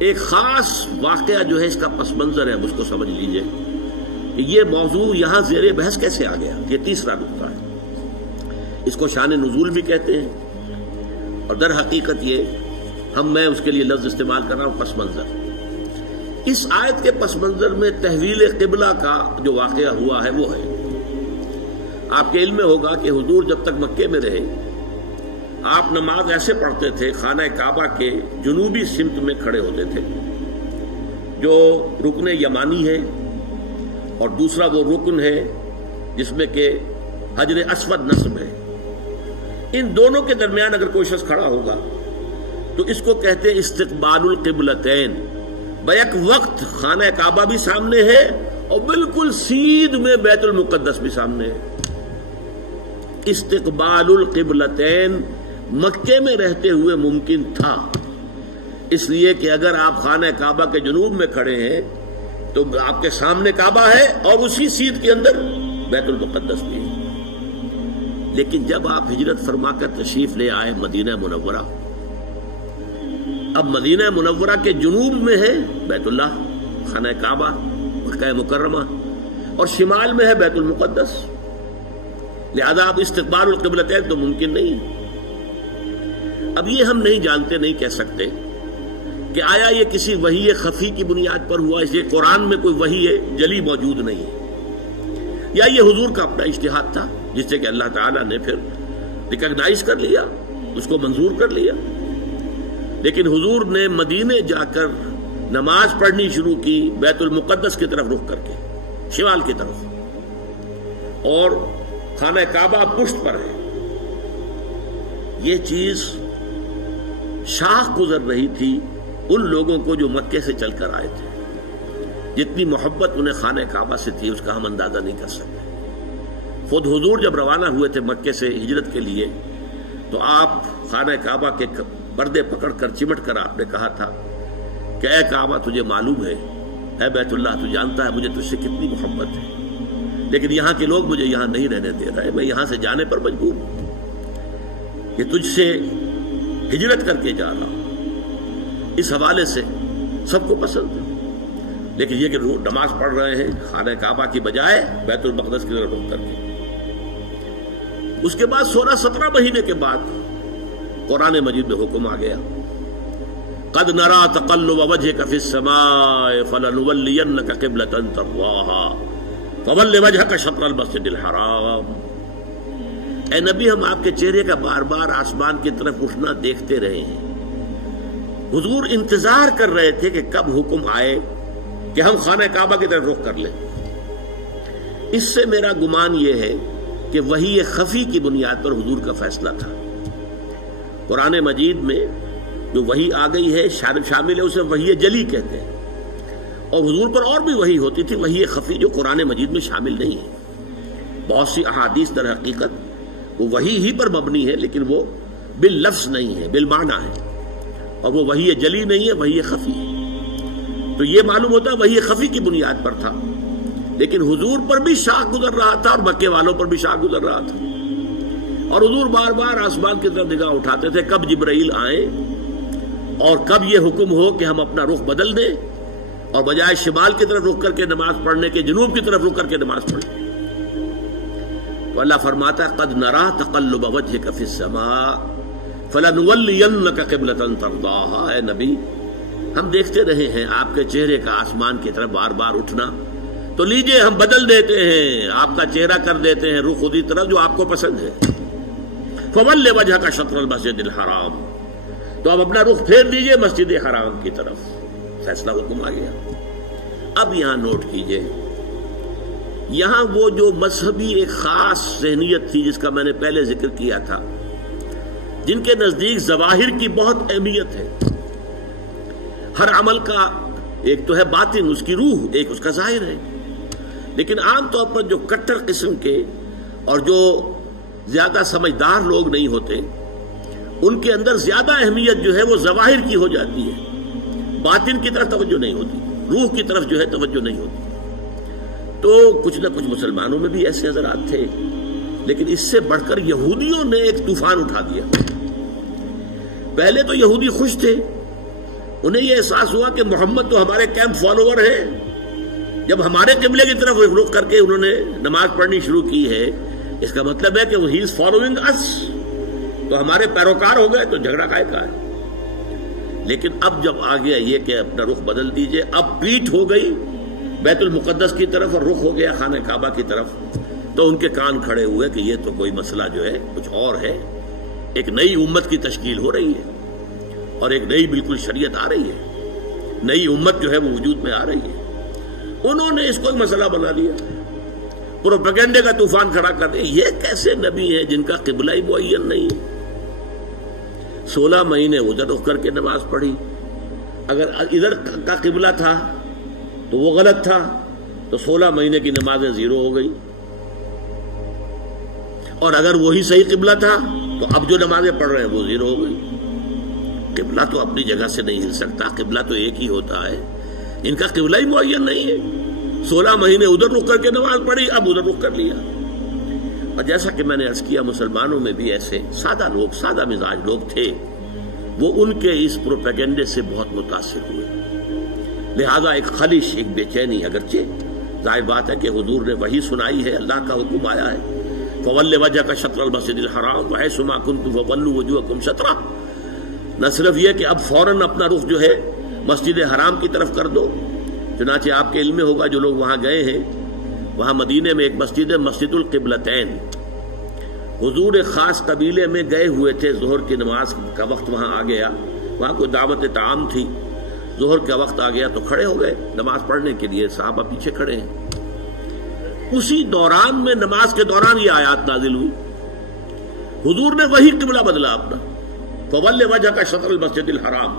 ایک خاص واقعہ جو ہے اس کا پس منظر ہے، اس کو سمجھ لیجئے کہ یہ موضوع یہاں زیر بحث کیسے آ گیا۔ یہ تیسرا نقطہ ہے، اس کو شان نزول بھی کہتے ہیں، اور در حقیقت یہ میں اس کے لیے لفظ استعمال کر رہا ہوں پس منظر۔ اس آیت کے پس منظر میں تحویل قبلہ کا جو واقعہ ہوا ہے وہ ہے، آپ کے علم میں ہوگا کہ حضور جب تک مکے میں رہے آپ نماز ایسے پڑھتے تھے، خانہ کعبہ کے جنوبی سمت میں کھڑے ہوتے تھے جو رکن یمانی ہے، اور دوسرا وہ رکن ہے جس میں کہ حجر اسود نصب ہے۔ ان دونوں کے درمیان اگر کوئی شخص کھڑا ہوگا تو اس کو کہتے ہیں استقبال القبلتین، بیک وقت خانہ کعبہ بھی سامنے ہے اور بالکل سیدھ میں بیت المقدس بھی سامنے ہے۔ استقبال القبلتین مکے میں رہتے ہوئے ممکن تھا، اس لیے کہ اگر آپ خانہ کعبہ کے جنوب میں کھڑے ہیں تو آپ کے سامنے کعبہ ہے اور اسی سیدھ کے اندر بیت المقدس بھی ہے۔ لیکن جب آپ ہجرت فرما کر تشریف لے آئے مدینہ منورہ، اب مدینہ منورہ کے جنوب میں ہے بیت اللہ خانہ کعبہ مکہ مکرمہ، اور شمال میں ہے بیت المقدس، لہذا اب استقبال القبلتین تو ممکن نہیں۔ اب یہ ہم نہیں جانتے، نہیں کہہ سکتے کہ آیا یہ کسی وحی خفی کی بنیاد پر ہوا، اس لیے قرآن میں کوئی وحی جلی موجود نہیں ہے، یا یہ حضور کا اپنا اجتہاد تھا جس سے کہ اللہ تعالیٰ نے پھر ریکگنائز کر لیا، اس کو منظور کر لیا۔ لیکن حضور نے مدینے جا کر نماز پڑھنی شروع کی بیت المقدس کی طرف رخ کر کے، شمال کی طرف، اور خانہ کعبہ پشت پر ہے۔ یہ چیز شاخ گزر رہی تھی ان لوگوں کو جو مکے سے چل کر آئے تھے، جتنی محبت انہیں خانہ کعبہ سے تھی اس کا ہم اندازہ نہیں کر سکتے۔ خود حضور جب روانہ ہوئے تھے مکے سے ہجرت کے لیے تو آپ خانہ کعبہ کے پردے پکڑ کر چمٹ کر آپ نے کہا تھا کہ اے کعبہ تجھے معلوم ہے، اے بیت اللہ تو جانتا ہے مجھے تجھ سے کتنی محبت ہے، لیکن یہاں کے لوگ مجھے یہاں نہیں رہنے دے رہے، میں یہاں سے جانے پر مجبور ہوں، کہ تجھ سے ہجرت کر کے جا رہا ہوں۔ اس حوالے سے سب کو پسند ہے، لیکن یہ کہ نماز پڑھ رہے ہیں خانہ کعبہ کی بجائے بیت المقدس کی طرف رخ کر کے۔ اس کے بعد 16-17 مہینے کے بعد قرآن مجید میں حکم آ گیا، قد نرى تقلب وجهك في السماء فلنولينك قبلة ترضاها فول وجهك شطر المسجد الحرام۔ اے نبی، ہم آپ کے چہرے کا بار بار آسمان کی طرف اٹھنا دیکھتے رہے ہیں۔ حضور انتظار کر رہے تھے کہ کب حکم آئے کہ ہم خانہ کعبہ کی طرف رخ کر لیں۔ اس سے میرا گمان یہ ہے کہ وحی خفی کی بنیاد پر حضور کا فیصلہ تھا۔ قرآن مجید میں جو وحی آ گئی ہے شامل ہے، اسے وحی جلی کہتے ہیں، اور حضور پر اور بھی وحی ہوتی تھی، وحی خفی جو قرآن مجید میں شامل نہیں ہے۔ بہت سی احادیث در حقیقت وہ وحی ہی پر مبنی ہے، لیکن وہ باللفظ نہیں ہے، بالمعنی ہے، اور وہ وحی جلی نہیں ہے، وحی خفی ہے۔ تو یہ معلوم ہوتا ہے وحی خفی کی بنیاد پر تھا، لیکن حضور پر بھی شاخ گزر رہا تھا اور مکے والوں پر بھی شاخ گزر رہا تھا، اور حضور بار بار آسمان کی طرف نگاہ اٹھاتے تھے کب جبرائیل آئے اور کب یہ حکم ہو کہ ہم اپنا رخ بدل دیں اور بجائے شمال کی طرف رخ کر کے نماز پڑھنے کے جنوب کی طرف رخ کر کے نماز پڑھیں۔ تو اللہ فرماتا ہے قد نرى تقلب وجهك في السماء فلنولينك قبلة ترضاها۔ اے نبی، ہم دیکھتے رہے ہیں آپ کے چہرے کا آسمان کی طرف بار بار اٹھنا، تو لیجئے ہم بدل دیتے ہیں، آپ کا چہرہ کر دیتے ہیں رخ اسی طرف جو آپ کو پسند ہے۔ فول وجهك شطر المسجد الحرام، تو اب اپنا رخ پھیر دیجئے مسجد حرام کی طرف۔ فیصلہ حکم آ گیا۔ اب یہاں نوٹ کیجئے، یہاں وہ جو مذہبی ایک خاص ذہنیت تھی جس کا میں نے پہلے ذکر کیا تھا، جن کے نزدیک ظواہر کی بہت اہمیت ہے، ہر عمل کا ایک تو ہے باطن، اس کی روح، ایک اس کا ظاہر ہے، لیکن عام طور پر جو کٹر قسم کے اور جو زیادہ سمجھدار لوگ نہیں ہوتے، ان کے اندر زیادہ اہمیت جو ہے وہ ظواہر کی ہو جاتی ہے، باطن کی طرف توجہ نہیں ہوتی، روح کی طرف جو ہے توجہ نہیں ہوتی۔ تو کچھ نہ کچھ مسلمانوں میں بھی ایسے حضرات تھے، لیکن اس سے بڑھ کر یہودیوں نے ایک طوفان اٹھا دیا۔ پہلے تو یہودی خوش تھے انہیں یہ احساس ہوا کہ محمد تو ہمارے کیمپ فالوور ہیں. جب ہمارے قبلے کی طرف رخ کر کے انہوں نے نماز پڑھنی شروع کی ہے، اس کا مطلب ہے کہ ہی از فالوئنگ اس، تو ہمارے پیروکار ہو گئے، تو جھگڑا کا ہے. لیکن اب جب آ گیا یہ کہ اپنا رخ بدل دیجئے، اب پیٹھ ہو گئی بیت المقدس کی طرف اور رخ ہو گیا خانہ کعبہ کی طرف، تو ان کے کان کھڑے ہوئے کہ یہ تو کوئی مسئلہ جو ہے کچھ اور ہے. ایک نئی امت کی تشکیل ہو رہی ہے اور ایک نئی بالکل شریعت آ رہی ہے، نئی امت جو ہے وہ وجود میں آ رہی ہے. انہوں نے اس کو ایک مسئلہ بنا لیا، پروپیگنڈے کا طوفان کھڑا کر دیا. یہ کیسے نبی ہیں جن کا قبلہ ہی معین نہیں ہے؟ 16 مہینے ادھر رخ کر کے نماز پڑھی. اگر ادھر کا قبلہ تھا تو وہ غلط تھا، تو 16 مہینے کی نمازیں زیرو ہو گئی. اور اگر وہی صحیح قبلہ تھا تو اب جو نمازیں پڑھ رہے ہیں وہ زیرو ہو گئی. قبلہ تو اپنی جگہ سے نہیں ہل سکتا، قبلہ تو ایک ہی ہوتا ہے. ان کا قبلہ ہی معین نہیں ہے. 16 مہینے ادھر رخ کر کے نماز پڑھی، اب ادھر رخ کر لیا. اور جیسا کہ میں نے عرض کیا، مسلمانوں میں بھی ایسے سادہ لوگ، سادہ مزاج لوگ تھے، وہ ان کے اس پروپیگنڈے سے بہت متاثر ہوئے. لہذا ایک خلش، ایک بے چینی، اگرچہ ظاہر بات ہے کہ حضور نے وحی سنائی ہے، اللہ کا حکم آیا ہے فَوَلِّ وَجْهَكَ شَطْرَ الْمَسْجِدِ الْحَرَامِ وَحَيْثُ مَا كُنتُمْ فَوَلُّوا وُجُوهَكُمْ شَطْرَهُ. نہ صرف یہ کہ اب فوراً اپنا رخ جو ہے مسجد حرام کی طرف کر دو، چنانچہ آپ کے علم میں ہوگا جو لوگ وہاں گئے ہیں، وہاں مدینے میں ایک مسجد ہے مسجد القبلتین. حضور ایک خاص قبیلے میں گئے ہوئے تھے، ظہر کی نماز کا وقت وہاں آ گیا، وہاں کوئی دعوت طعام تھی، ظہر کا وقت آ گیا تو کھڑے ہو گئے نماز پڑھنے کے لیے، صحابہ پیچھے کھڑے ہیں. اسی دوران میں نماز کے دوران یہ آیات نازل ہوئی. حضور نے وہی قبلہ بدلا اپنا، فَوَلِّ وَجْهَكَ شَطْرَ الْمَسْجِدِ الْحَرَامِ.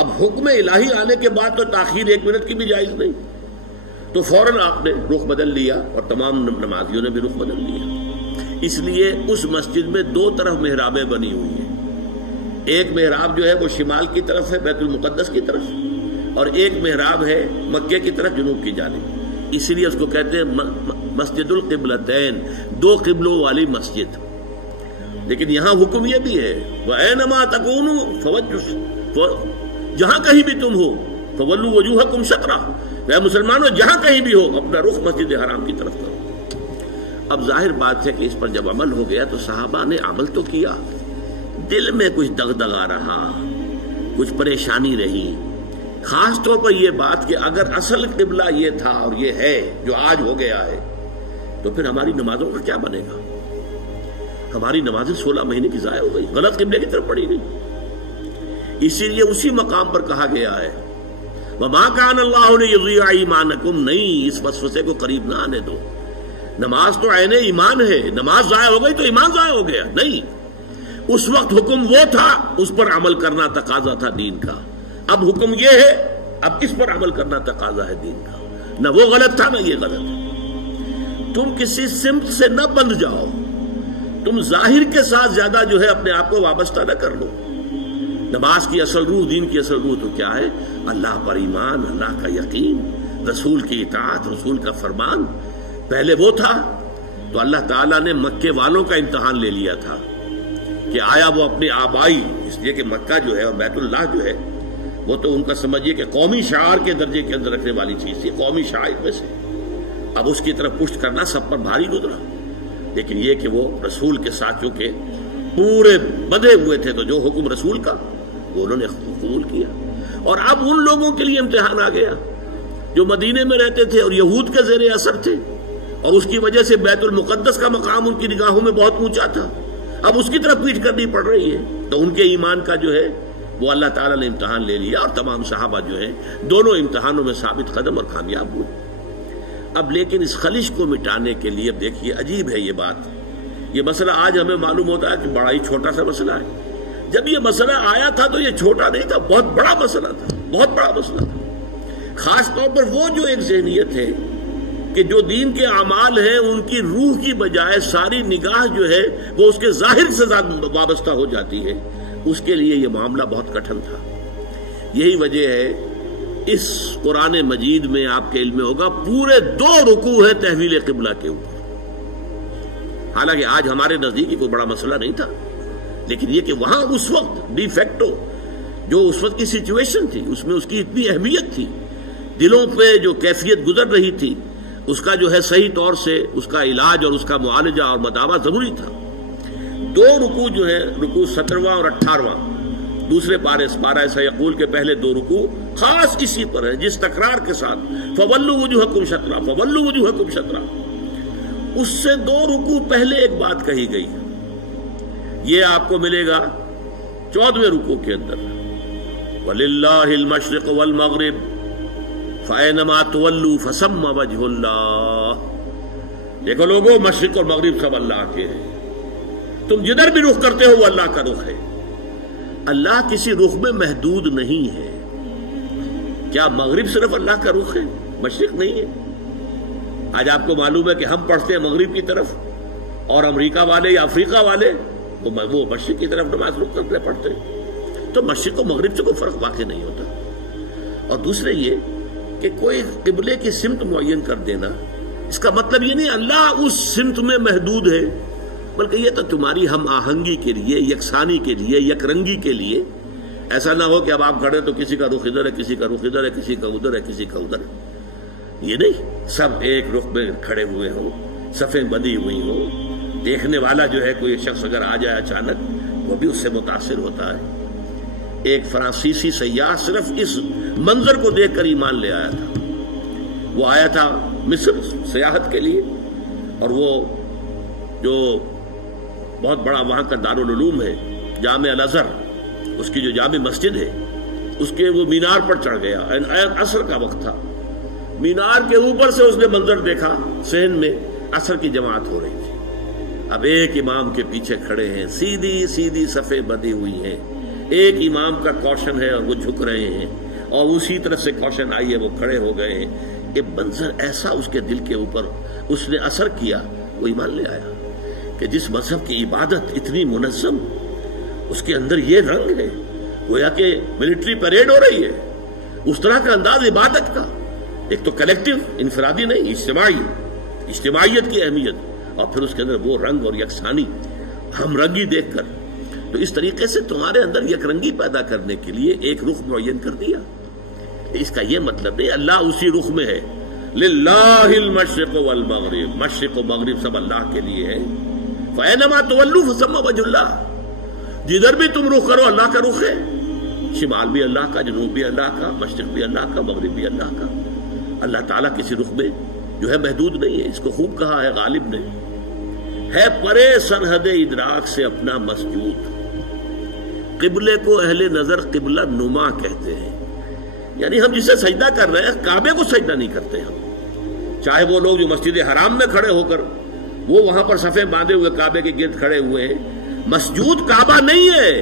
اب حکم الہی آنے کے بعد تو تاخیر 1 منٹ کی بھی جائز نہیں، تو فوراً آپ نے رخ بدل لیا اور تمام نمازیوں نے بھی رخ بدل لیا. اس لیے اس مسجد میں 2 طرف محرابیں بنی ہوئی ہیں. ایک محراب جو ہے وہ شمال کی طرف ہے بیت المقدس کی طرف، اور ایک محراب ہے مکے کی طرف جنوب کی جانب. اسی لیے اس کو کہتے ہیں مسجد القبلتین، 2 قبلوں والی مسجد. لیکن یہاں حکم یہ بھی ہے وَأَيْنَمَا تَكُونُوا فَوَجُّوا، جہاں کہیں بھی تم ہو فَوَلُّوا وُجُوهَكُمْ شَطْرَهُ، اے مسلمانوں جہاں کہیں بھی ہو اپنا رخ مسجد حرام کی طرف کرو. اب ظاہر بات ہے کہ اس پر جب عمل ہو گیا تو صحابہ نے عمل تو کیا، دل میں کچھ دغدغا رہا، کچھ پریشانی رہی. خاص طور پر یہ بات کہ اگر اصل قبلہ یہ تھا اور یہ ہے جو آج ہو گیا ہے، تو پھر ہماری نمازوں کا کیا بنے گا؟ ہماری نمازیں 16 مہینے کی ضائع ہو گئی، غلط قبلے کی طرف پڑی گئی. اسی لیے اسی مقام پر کہا گیا ہے وَمَا كَانَ اللَّهُ لِيُضِيعَ إِيمَانَكُمْ، نہیں اس وسوسے کو قریب نہ آنے دو. نماز تو عین ایمان ہے، نماز ضائع ہو گئی تو ایمان ضائع ہو گیا نہیں. اس وقت حکم وہ تھا، اس پر عمل کرنا تقاضا تھا دین کا. اب حکم یہ ہے، اب اس پر عمل کرنا تقاضا ہے دین کا. نہ وہ غلط تھا نہ یہ غلط ہے. تم کسی سمت سے نہ بندھ جاؤ، تم ظاہر کے ساتھ زیادہ جو ہے اپنے آپ کو وابستہ نہ کر لو. نماز کی اصل روح، دین کی اصل روح تو کیا ہے؟ اللہ پر ایمان، اللہ کا یقین، رسول کی اطاعت، رسول کا فرمان. پہلے وہ تھا تو اللہ تعالیٰ نے مکے والوں کا امتحان لے لیا تھا کہ آیا وہ اپنی آبائی، اس لیے کہ مکہ جو ہے اور بیت اللہ جو ہے وہ تو ان کا سمجھیے کہ قومی شعار کے درجے کے اندر رکھنے والی چیز تھی، قومی شعائر میں سے. اب اس کی طرف پشت کرنا سب پر بھاری گزرا. لیکن یہ کہ وہ رسول کے ساتھیوں کے پورے بندھے ہوئے تھے، تو جو حکم رسول کا وہ انہوں نے قبول کیا. اور اب ان لوگوں کے لیے امتحان آ گیا جو مدینے میں رہتے تھے اور یہود کے زیر اثر تھے، اور اس کی وجہ سے بیت المقدس کا مقام ان کی نگاہوں میں بہت اونچا تھا. اب اس کی طرف پیٹ کرنی پڑ رہی ہے. تو ان کے ایمان کا جو ہے وہ اللہ تعالیٰ نے امتحان لے لیا، اور تمام صحابہ جو ہیں دونوں امتحانوں میں ثابت قدم اور کامیاب ہوئے. اب لیکن اس خلش کو مٹانے کے لیے اب دیکھیے عجیب ہے یہ بات. یہ مسئلہ آج ہمیں معلوم ہوتا ہے کہ بڑا ہی چھوٹا سا مسئلہ ہے. جب یہ مسئلہ آیا تھا تو یہ چھوٹا نہیں تھا، بہت بڑا مسئلہ تھا، بہت بڑا مسئلہ تھا. خاص طور پر وہ جو ایک ذہنیت ہے کہ جو دین کے اعمال ہیں ان کی روح کی بجائے ساری نگاہ جو ہے وہ اس کے ظاہر سے وابستہ ہو جاتی ہے، اس کے لیے یہ معاملہ بہت کٹھن تھا. یہی وجہ ہے اس قرآن مجید میں آپ کے علم میں ہوگا پورے 2 رکوع ہے تحویل قبلہ کے اوپر. حالانکہ آج ہمارے نزدیک کوئی بڑا مسئلہ نہیں تھا، لیکن یہ کہ وہاں اس وقت ڈی فیکٹو جو اس وقت کی سچویشن تھی اس میں اس کی اتنی اہمیت تھی، دلوں پہ جو کیفیت گزر رہی تھی اس کا جو ہے صحیح طور سے اس کا علاج اور اس کا معالجہ اور مداوع ضروری تھا۔ 2 رکوع جو ہے، رکوع 17واں اور 18واں، دوسرے پارہ سیقول کے پہلے 2 رکوع خاص اسی پر ہے، جس تکرار کے ساتھ فولوا وجوہکم شطرہ، فولوا وجوہکم شطرہ، اس سے 2 رکوع پہلے ایک بات کہی گئی، یہ آپ کو ملے گا 14ویں رکوع کے اندر، وَلِلَّهِ الْمَشْرِقُ وَالْمَغْرِبُ فَأَيْنَمَا تُوَلُّوا فَثَمَّ وَجْهُ اللَّهِ۔ دیکھو لوگوں، مشرق اور مغرب سب اللہ کے ہیں، تم جدھر بھی رخ کرتے ہو وہ اللہ کا رخ ہے۔ اللہ کسی رخ میں محدود نہیں ہے۔ کیا مغرب صرف اللہ کا رخ ہے؟ مشرق نہیں ہے؟ آج آپ کو معلوم ہے کہ ہم پڑھتے ہیں مغرب کی طرف، اور امریکہ والے یا افریقہ والے وہ مشرق کی طرف نماز رخ کرتے پڑھتے ہیں۔ تو مشرق و مغرب سے کوئی فرق واقع نہیں ہوتا۔ اور دوسرے یہ کہ کوئی قبلے کی سمت معین کر دینا، اس کا مطلب یہ نہیں اللہ اس سمت میں محدود ہے، بلکہ یہ تو تمہاری ہم آہنگی کے لیے، یکسانی کے لیے، یک رنگی کے لیے۔ ایسا نہ ہو کہ اب آپ کھڑے تو کسی کا رخ ادھر ہے، کسی کا رخ ادھر ہے، کسی کا ادھر ہے، کسی کا ادھر ہے، یہ نہیں، سب ایک رخ میں کھڑے ہوئے ہوں، صفیں بندھی ہوئی ہوں، دیکھنے والا جو ہے کوئی شخص اگر آ جائے اچانک وہ بھی اس سے متاثر ہوتا ہے۔ ایک فرانسیسی سیاح صرف اس منظر کو دیکھ کر ایمان لے آیا تھا۔ وہ آیا تھا مصر سیاحت کے لیے، اور وہ جو بہت بڑا وہاں کا دارالعلوم ہے جامع الازہر، اس کی جو جامع مسجد ہے، اس کے وہ مینار پر چڑھ گیا، عصر کا وقت تھا، مینار کے اوپر سے اس نے منظر دیکھا، صحن میں عصر کی جماعت ہو رہی تھی۔ اب ایک امام کے پیچھے کھڑے ہیں، سیدھی سیدھی صفیں بندھی ہوئی ہیں، ایک امام کا کوشن ہے اور وہ جھک رہے ہیں، اور اسی طرف سے کوشن آئی ہے وہ کھڑے ہو گئے ہیں۔ یہ منظر ایسا اس کے دل کے اوپر اس نے اثر کیا، وہ ایمان لے آیا کہ جس مذہب کی عبادت اتنی منظم، اس کے اندر یہ رنگ ہے، گویا کہ ملٹری پریڈ ہو رہی ہے، اس طرح کا انداز عبادت کا، ایک تو کلیکٹیو، انفرادی نہیں، اجتماعی، اجتماعیت کی اہمیت، اور پھر اس کے اندر وہ رنگ اور یکسانی، ہم رنگی دیکھ کر، تو اس طریقے سے تمہارے اندر یک رنگی پیدا کرنے کے لیے ایک رخ معین کر دیا۔ اس کا یہ مطلب نہیں اللہ اسی رخ میں ہے، للہ المشرق والمغرب، مشرق و مغرب سب اللہ کے لیے ہے، فَأَيْنَمَا تُوَلُّوا فَثَمَّ وَجْهُ اللَّهِ، جدھر بھی تم رخ کرو اللہ کا رخ ہے، شمال بھی اللہ کا، جنوب بھی اللہ کا، مشرق بھی اللہ کا، مغرب بھی اللہ کا۔ اللہ تعالیٰ کسی رخ میں جو ہے محدود نہیں ہے، اس کو خوب کہا ہے غالب نے، ہے پرے سرحد ادراک سے اپنا مسجود۔ قبلے کو اہل نظر قبلہ نما کہتے ہیں، یعنی ہم جسے سجدہ کر رہے ہیں کعبے کو سجدہ نہیں کرتے ہم، چاہے وہ لوگ جو مسجد حرام میں کھڑے ہو کر وہ وہاں پر صفیں باندھے ہوئے کعبے کے گرد کھڑے ہوئے ہیں، مسجود کعبہ نہیں ہے،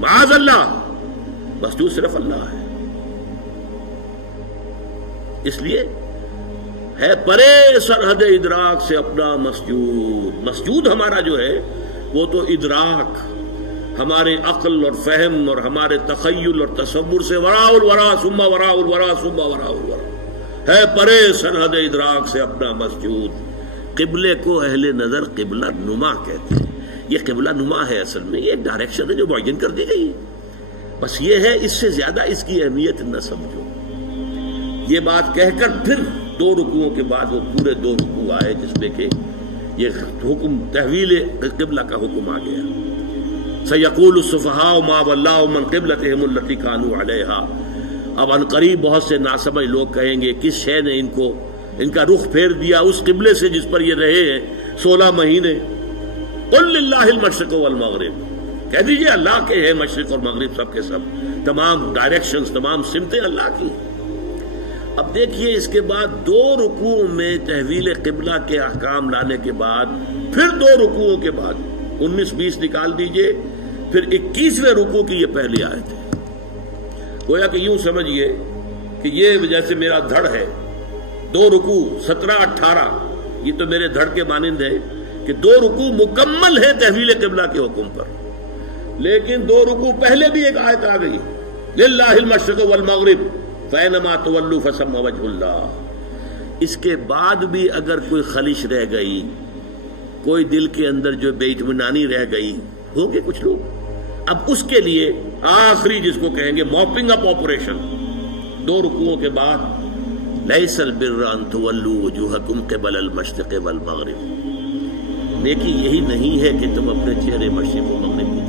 معاذ اللہ، مسجود صرف اللہ ہے۔ اس لیے ہے پرے سرحد ادراک سے اپنا مسجود، مسجود ہمارا جو ہے وہ تو ادراک، ہمارے عقل اور فہم اور ہمارے تخیل اور تصور سے وراء الورا ثم وراء الورا ثم وراء الورا، ہے پرے سرحد ادراک سے اپنا مسجود۔ قبلے کو اہل نظر قبلہ نما کہتے ہیں، یہ قبلہ نما ہے، اصل میں یہ ایک ڈائریکشن ہے جو معین کر دی گئی ہے، بس یہ ہے اس سے زیادہ اس کی اہمیت نہ سمجھو۔ یہ بات کہہ کر پھر 2 رکوعوں کے بعد وہ پورے 2 رکوع آئے جس میں کہ یہ حکم تحویل قبلہ کا حکم آ گیا۔ سَيَقُولُ السُّفَهَاءُ مَا وَلَّاهُمْ مَنْ قِبْلَتِهِمُ الَّتِي كَانُوا عَلَيْهَا، اب عنقریب بہت سے ناسمجھ لوگ کہیں گے کس شے نے ان کا رخ پھیر دیا اس قبلے سے جس پر یہ رہے ہیں 16 مہینے۔ قُلْ لِلَّهِ الْمَشْرِقُ وَالْمَغْرِبُ، کہہ دیجئے اللہ کے ہیں مشرق اور مغرب سب کے سب، تمام ڈائریکشنز، تمام سمتیں اللہ کی۔ اب دیکھیے اس کے بعد 2 رکوع میں تحویل قبلہ کے احکام لانے کے بعد پھر 2 رکوعوں کے بعد 19-20 نکال دیجئے، پھر 21ویں رکوع کی یہ پہلی آیت ہے۔ گویا کہ یوں سمجھیے کہ یہ جیسے میرا دھڑ ہے، 2 رکوع 17-18 یہ تو میرے دھڑ کے مانند ہے کہ 2 رکوع مکمل ہے تحویل قبلہ کے حکم پر، لیکن 2 رکوع پہلے بھی ایک آیت آ گئی، للہ المشرق والمغرب فَأَيْنَمَا تُوَلُّوا فَثَمَّ وَجْهُ اللَّهِ۔ اس کے بعد بھی اگر کوئی خلش رہ گئی، کوئی دل کے اندر جو بے اطمینانی رہ گئی، ہوں گے کچھ لوگ، اب اس کے لیے آخری جس کو کہیں گے موپنگ اپ آپریشن، 2 رکوعوں کے بعد لیس البر ان تولوا وجوہکم قبل المشرق والمغرب، نیکی یہی نہیں ہے کہ تم اپنے چہرے مشرق و مغرب کی